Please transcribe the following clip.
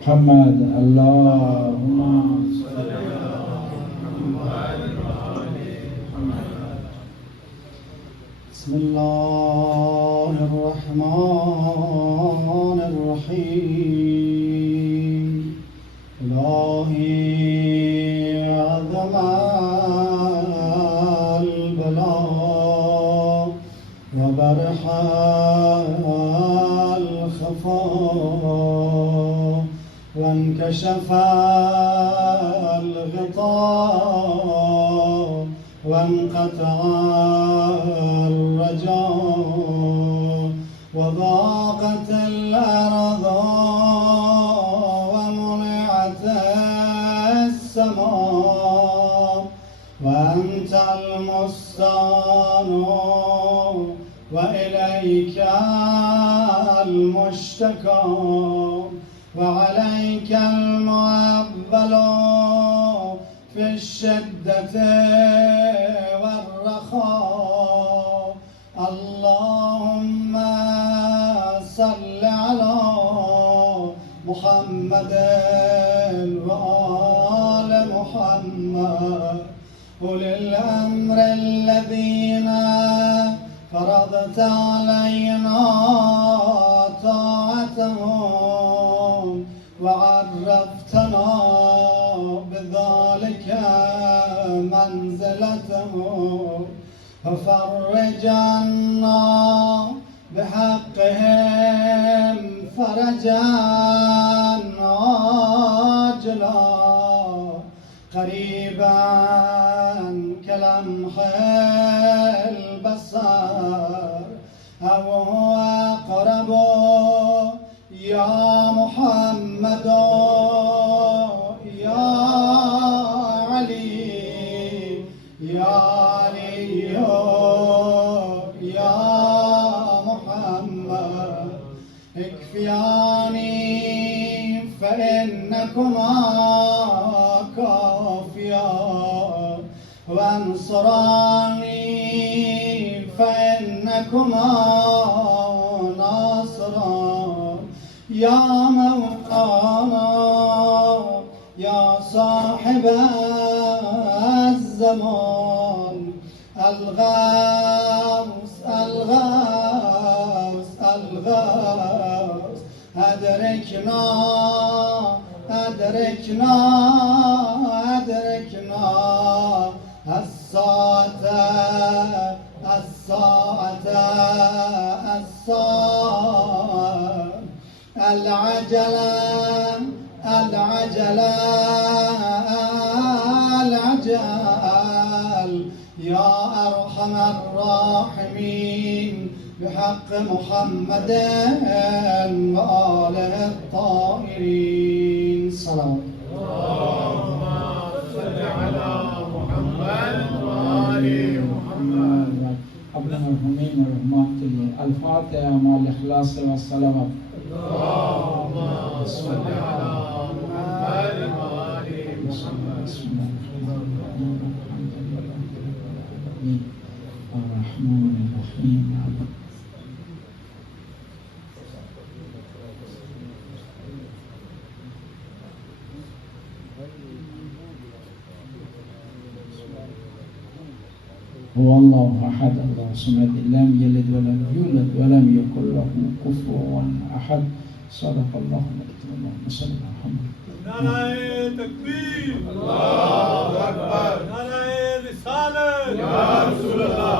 محمد اللهم صل على محمد وآل محمد. بسم الله الرحمن الرحيم. إلهي عظم البلاء وبرح الخفاء وانكشف الغطاء وانقطع الرجاء وضاقت الأرض ومنعت السماء وأنت المستعان وإليك المشتكى وعليك المعول في الشدة والرخاء. اللهم صل على محمد وآل محمد أولي الأمر الذين فرضت علينا طاعتهم وعرفتنا بذلك منزلتهم ففرج عنا بحقهم فرجا عاجلا قريبا كلمح البصر أو هو أقرب يا محمد يا علي يا علي يا محمد اكفياني فإنكما كافيان وانصراني فإنكما ناصران يا مولانا يا صاحب الزمان الغوث الغوث الغوث أدركنا أدركنا أدركنا الساعة الساعة الساعة العجلة العجلة العجل يا أرحم الراحمين بحق محمد وآله الطاهرين. صلوات اللهم صل على محمد وآل محمد. قبل مرحومين ورحمات الفاتحة مع الإخلاص والصلوات. اللهم صل على محمد وآل محمد. بسم الله الرحمن الرحيم. هو الله أحد الله الصمد لم يلد ولم يولد ولم يكن له كفوا أحد. صدق الله اللهم صل على محمد. نعرہ تکبیر، اللہ اکبر، نعرہ رسالت، یا رسول اللہ.